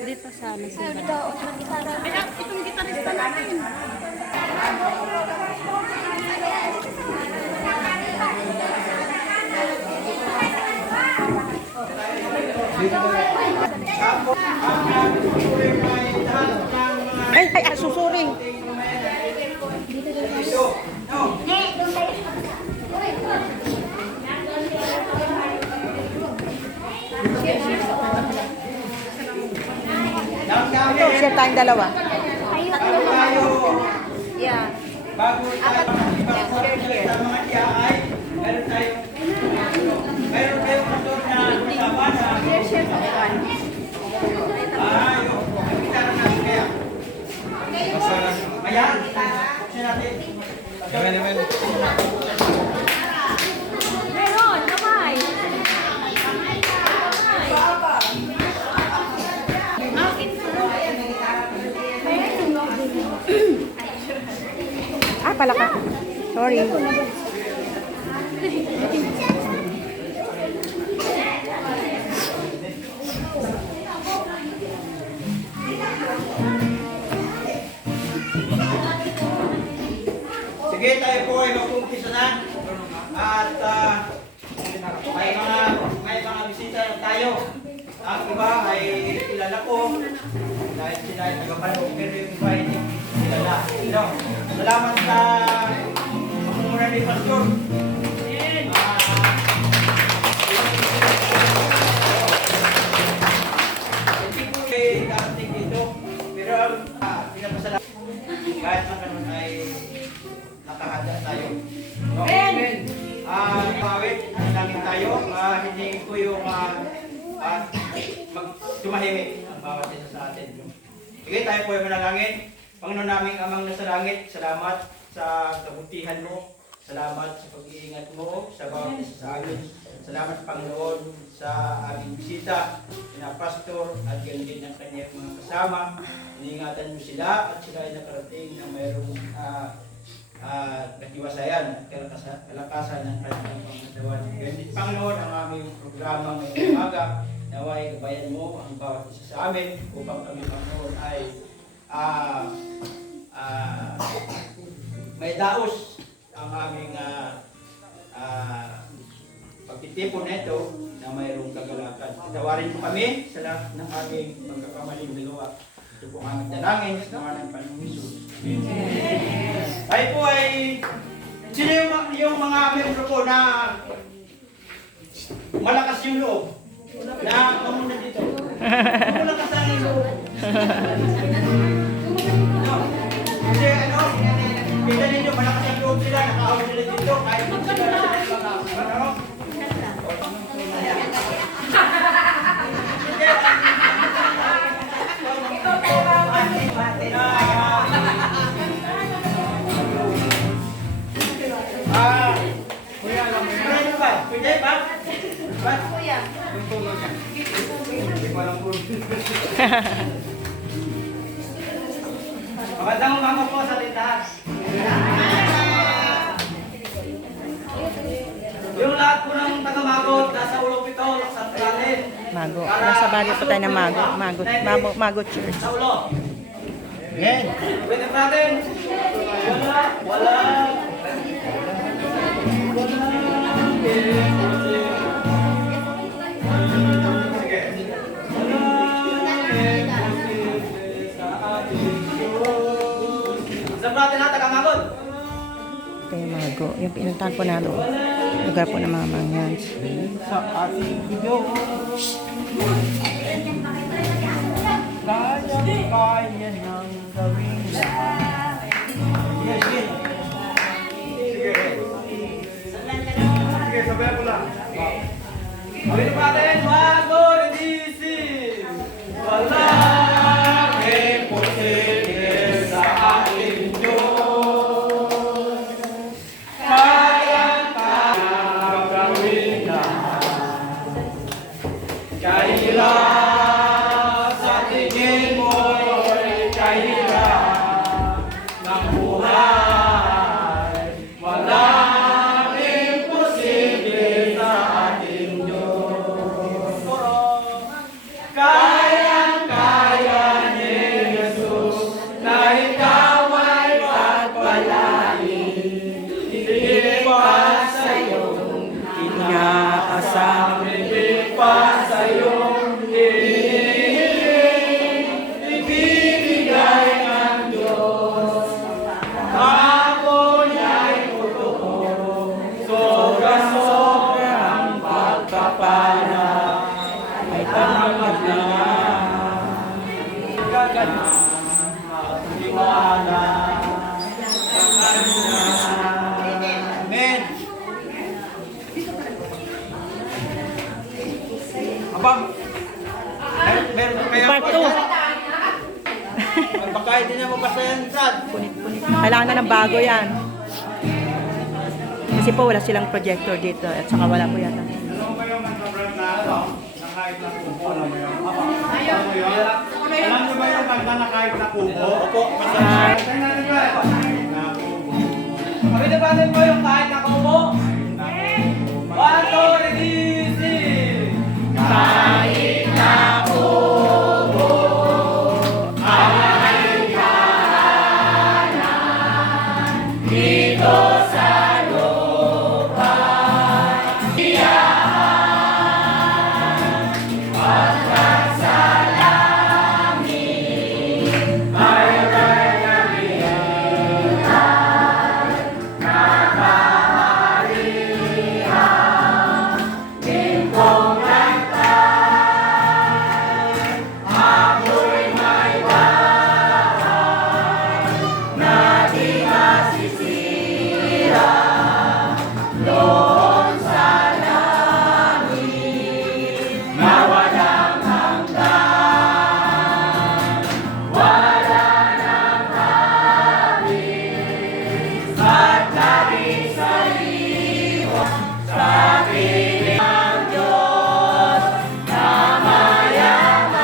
Dito sana sila. Itong gitarista natin. Ay, susuri. Ito, share tayong dalawa. Yeah. Bago tayo share sa mga tiyaay, meron tayong motor na kasama sa Share sa uwan. yung gitara natin kaya. Ayan, buksan natin. Meron, kamay. Ah, pala ka. Sorry. Sige, tayo po ay mag-umpisa na. At may mga bisita na tayo. Ang iba ay kilala ko. Dahil sila ay nagapalong, pero yung iba ay hindi kilala. No? Salamat sa pamumuna ni Pastor. Hindi ko ay darating dito. Pero pinapasalamat. Kahit na ganun ay nakahanda tayo. No? Amen. Pawit, nalangin tayo. Hindi ko yung tumahimik ang bawat isa sa atin. Sige, tayo po ay manalangin. Panginoon naming Amang nasa langit, salamat sa kabutihan mo. Salamat sa pag-iingat mo sa bawat isa sa amin. Salamat, Panginoon, sa aming bisita, na pastor at ganyan din ang kanyang mga kasama. Iniingatan mo sila at sila ay nakarating na mayroong natiwasayan at kalakasan ng kanilang pangatawa. Ganyan din, Panginoon, ang aming programa ngayong umaga. Naway, gabayan mo ang bawat isa sa amin upang kami, Panginoon, ay may daos ang aming pagtitipon nito na mayroong kagalakan. Tawarin mo kami sa lahat ng aming pagkakamaling dalawa. Ito po ang aming dalangin sa mga ng Panginoong Hesus. Tayo po ay sino yung mga membro ko na malakas yung loob na mamuna dito. Malakas ang loob. Kasi kita ninyo, malakas ang loob sila, nakaawa sila dito, kahit kung sila ano? Pwede ba? Kuya. Magandang umaga po sa lintahan. Yung lahat po ng taga-Magot, nasa Ulo Pito, sa Tranin. Mago. Nasa barrio po tayo ng Mago Church. Sa Ulo. Amen. Pwede natin. Wala. Sabrate na taga-Magot. Ito yung Mago. Yung pinuntahan po natin. Lugar po ng mga mangyans. Sa ating video. Kaya nang gawin lahat. Sige. Sige, sabayan ko lang. Pwede pa natin, Mago, Redisi. Wala may posible sa ating Diyos. Kaya gawin lahat. Kahirap sa tingin mo'y kahirap. Amen. Abang. Meron pa kaya Part 2. baka hindi na mabasa yan, Brad. Kailangan na ng bago yan. Kasi po wala silang projector dito at saka wala po yata. Alam mo yung nagka-brand na kahit na kubo? Alam mo yun? Alam mo ba yung kanta na kahit na kubo? Opo. Ah. Pwede ba din mo yung kahit na kubo? 1, 2, release! Kahit na kubo ay kahanan dito sa lupa. Iyahan pagkat sa langit ay kanyang nakaharihan. Tintong lantay, ako'y may bahay na di masisira doon sa langit na walang hanggan, wala nang habis at laging sariwa sa piling ng Diyos na mayaman.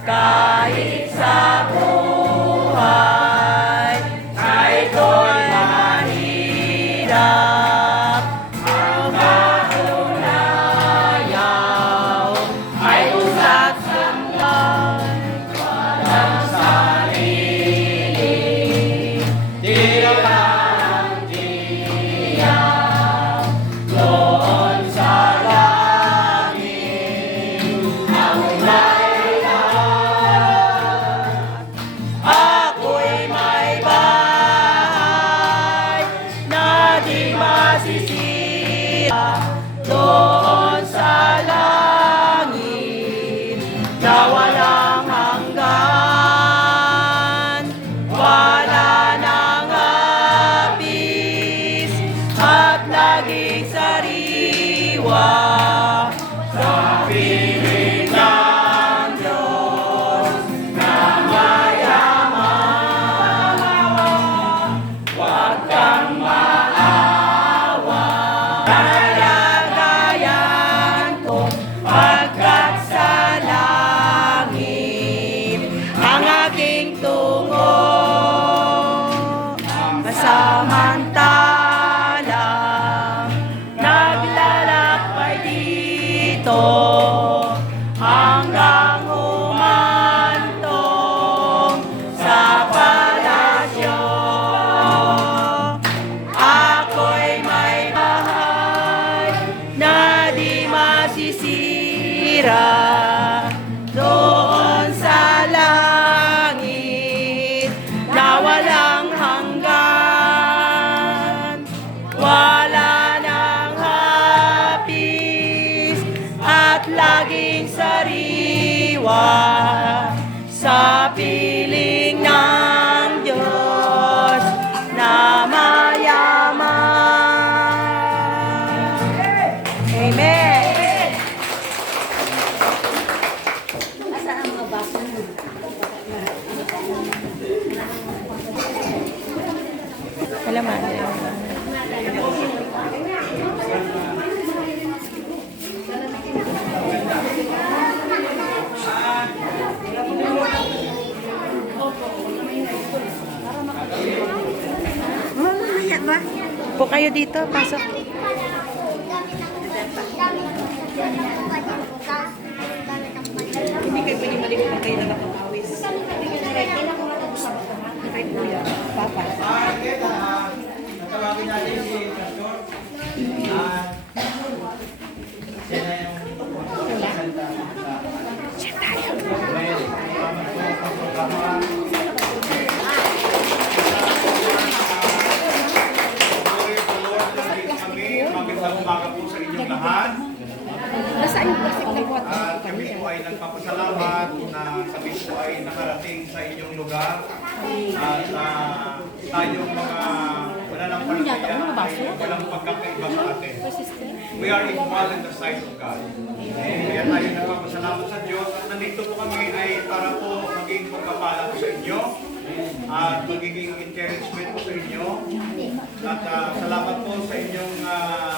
Kahit sa buhay ay ko'y mahirap, ang kaunayaw ay usat sa buhay. Walang sarili, tiyak tiyak doon sa langit ang may lahat. Ako'y may bahay na di masisira doon sa langit na walang hanggan, wala nang hapis at laging sariwa sa piling ng Diyos na mayaman. Huwag kang maawa, kalagayan ko pagkat sa langit ang aking tungo. Masamantalang naglalakbay dito hanggang humantong sa palasyo. Ako'y may bahay na di masisira doon sa langit na walang hanggan, wala nang hapis at laging sariwa sa piling ng Diyos na mayaman. Amen. Asaan ang mga baso mo? Salamat. Mamaya ba? Po kayo dito, pasok. Hindi kayo pwede maligo pag kayo nakapawis. Papa. Natawagin natin si Pastor. Siya na yung salita. Siya tayo. Magandang umaga po sa inyong lahat. Nasaan yung plastic na buhat? At kami po ay nagpapasalamat na kami po ay nakarating sa inyong lugar at tayong mga mananampalataya ay walang pagkakaiba sa atin. We are equal in the sight of God. Kaya tayo nagpapasalamat sa Diyos at nandito po kami ay para po maging pagpapala po sa inyo at magiging encouragement po sa inyo. At salamat po sa inyong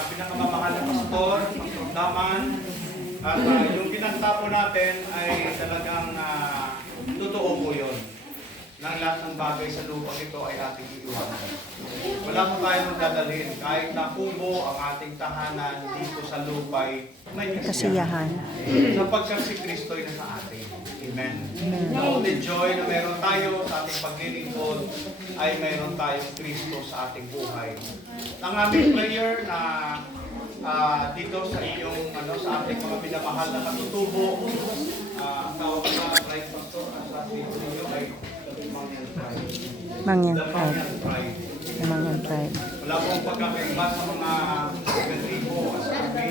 pinakamamahal na pastor, Pastor Daman. At yung kinanta po natin ay talagang totoo po yun. Nang lahat ng bagay sa lupa ito ay ating iiwanan. Wala po tayong dadalhin. Kahit na kubo ang ating tahanan dito sa lupa ay may Kasiyahan. sapagkat si Kristo ay nasa atin. Amen. The only joy na meron tayo sa ating paglilingkod ay meron tayong Kristo sa ating buhay. Ang aming prayer na dito sa inyong sa ating mga minamahal na katutubo, ang tawag na right pastor sa ating ninyo ay Mangyan the tribe. Mangyan Tribe. The Mangyan tribe. Wala pong pagkakaiba sa mga tribo as kami.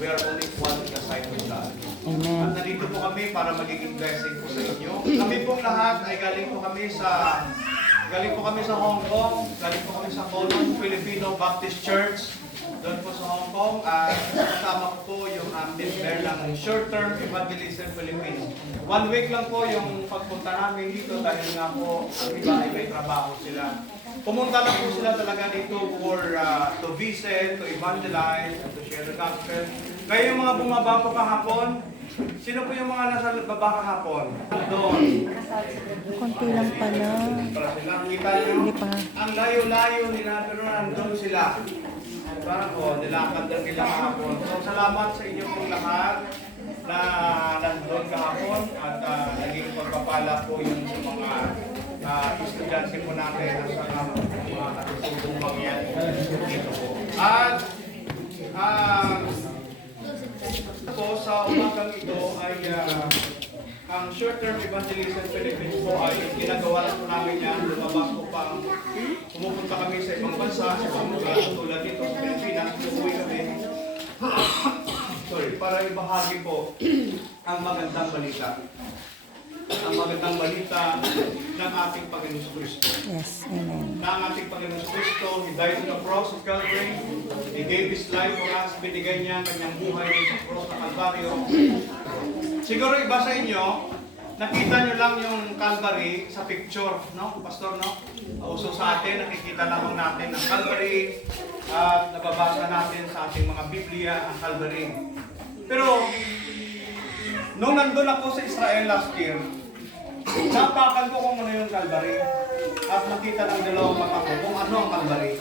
We are only one in the sight of God. Amen. At nandito po kami para magiging blessing po sa inyo. Kami pong lahat ay galing po kami sa Hong Kong, galing po kami sa Colon Filipino Baptist Church doon po sa Hong Kong. Kasama ko po yung member ng Short Term Evangelism Philippines. 1 week lang po yung pagpunta namin dito dahil nga po ang iba ay may trabaho sila. Pumunta lang po sila talaga dito to visit, to evangelize, to share the gospel. Kaya yung mga bumaba po kahapon, sino po yung mga nasa baba kahapon? Doon. Konti lang pala. Para silang kita nyo. Hindi pa. Ang layo-layo nila, pero nandun sila. Parang nilakad lang nila kahapon. So salamat sa inyo pong lahat na nandun kahapon at naging pagpapala po yung sa mga estudyante po natin at sa mga katutubong mangyan dito po. At po sa umagang ito ay ang short-term evangelism Philippines po ay ginagawa na po namin yan. Lumabas po pang pumupunta kami sa ibang bansa, sa ibang lugar, tulad dito sa Pilipinas, uuwi kami. Para ibahagi po ang magandang balita. Ang magandang balita ng ating Panginoon Kristo. Yes, amen. Na ang ating Panginoon Kristo, He died on the cross of Calvary. He gave His life for us. Binigay niya ang kanyang buhay sa cross ng Calvario. Siguro iba sa inyo, nakita nyo lang yung Calvary sa picture, no? Pastor, no? Uso sa atin, nakikita lamang natin ang Calvary at nababasa natin sa ating mga Biblia ang Calvary. Pero, nung nandun ako sa Israel last year, napakan ko kung ano yung Calvary at nakita ng dalawang mata ko kung ano ang Calvary.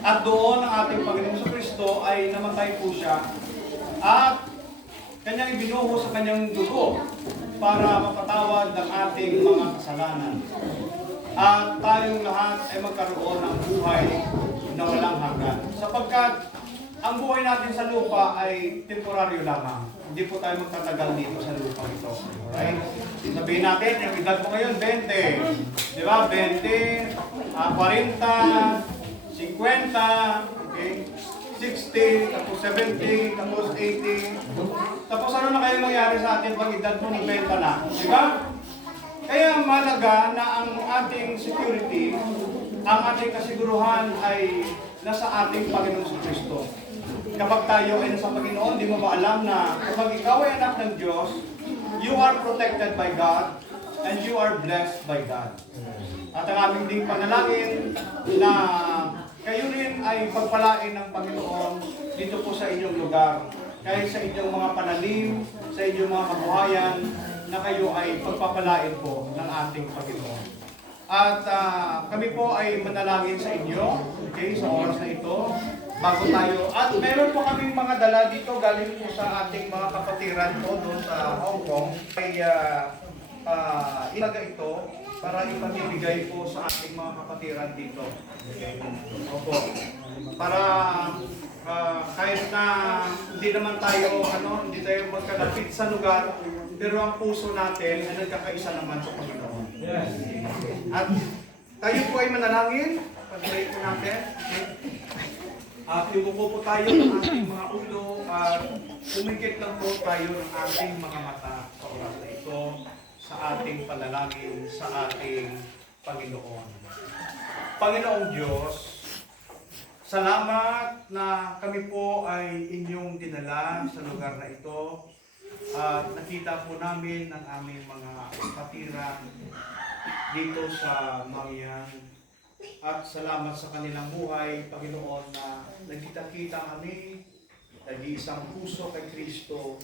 At doon ang ating Panginoon sa Kristo ay namatay po siya at kanyang ibinuho sa kanyang dugo para mapatawad ang ating mga kasalanan. At tayong lahat ay magkaroon ng buhay na walang hanggan. Sapagkat ang buhay natin sa lupa ay temporaryo lamang. Hindi po tayo magtatagal dito sa lupa ito. Alright? Sabihin natin, yung edad ko ngayon, 20. Di ba? 20, 40, 50, okay? 60, tapos 70, tapos 80. Tapos ano na kayo mangyari sa atin pag edad mo ng 20 na? Di ba? Kaya mahalaga na ang ating security, ang ating kasiguruhan ay nasa ating Panginoon Kristo. Kapag tayo ay nasa Panginoon, di mo ba alam na kapag ikaw ay anak ng Diyos, you are protected by God and you are blessed by God. At ang aming ding panalangin na kayo rin ay pagpalain ng Panginoon dito po sa inyong lugar. Kahit sa inyong mga pananim, sa inyong mga kabuhayan, na kayo ay pagpapalain po ng ating Panginoon. At kami po ay manalangin sa inyo, okay, sa oras na ito, bago tayo. At meron po kaming mga dala dito, galing po sa ating mga kapatiran po doon sa Hong Kong. Ay ilaga ito para ipamimigay po sa ating mga kapatiran dito. Okay. Opo. Para kahit na hindi naman tayo, hindi tayo magkalapit sa lugar, pero ang puso natin ay nagkakaisa naman sa Panginoon. At tayo po ay manalangin. Pag-pray po natin. Okay. At yumuko po tayo ng ating mga ulo at pumikit lang po tayo ng ating mga mata sa oras na ito sa ating panalangin sa ating Panginoon. Panginoong Diyos, salamat na kami po ay inyong dinala sa lugar na ito at nakita po namin ang aming mga kapatiran dito sa Mangyan. At salamat sa kanilang buhay, Panginoon, na nagkita-kita kami, nag-iisang puso kay Kristo,